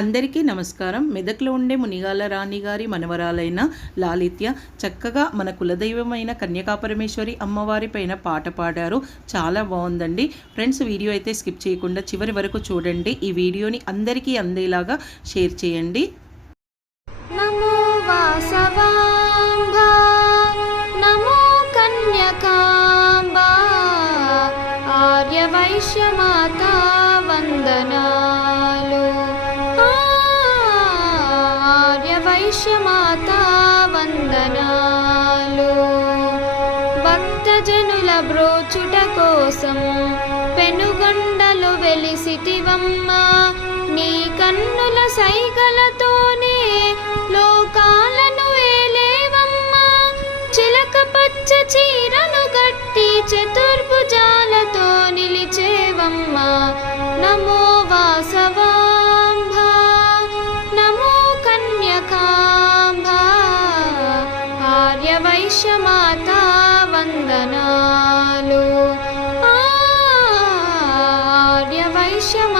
అందరికీ నమస్కారం. మెదక్లో ఉండే మునిగాల రాణి గారి మనవరాలైన లాలిత్య చక్కగా మన కులదైవమైన కన్యకాపరమేశ్వరి అమ్మవారి పైన పాట పాడారు. చాలా బాగుందండి. ఫ్రెండ్స్ వీడియో అయితే స్కిప్ చేయకుండా చివరి వరకు చూడండి. ఈ వీడియోని అందరికీ అందేలాగా షేర్ చేయండి. నమో వాసవాంబా నమో కన్యకాంబా వైశ్యమాతా వందనాలు భక్తజనుల బ్రోచుట కోసం పెనుగొండలు వెలిసిటివమ్మ నీ కన్నుల సైగలతోనే లోకాలను వేలేవమ్మ చిలక పచ్చ చీరను గట్టి చతుర్భుజాలతో నిలిచేవమ్మా. माता वन्दनालुर्यवैशम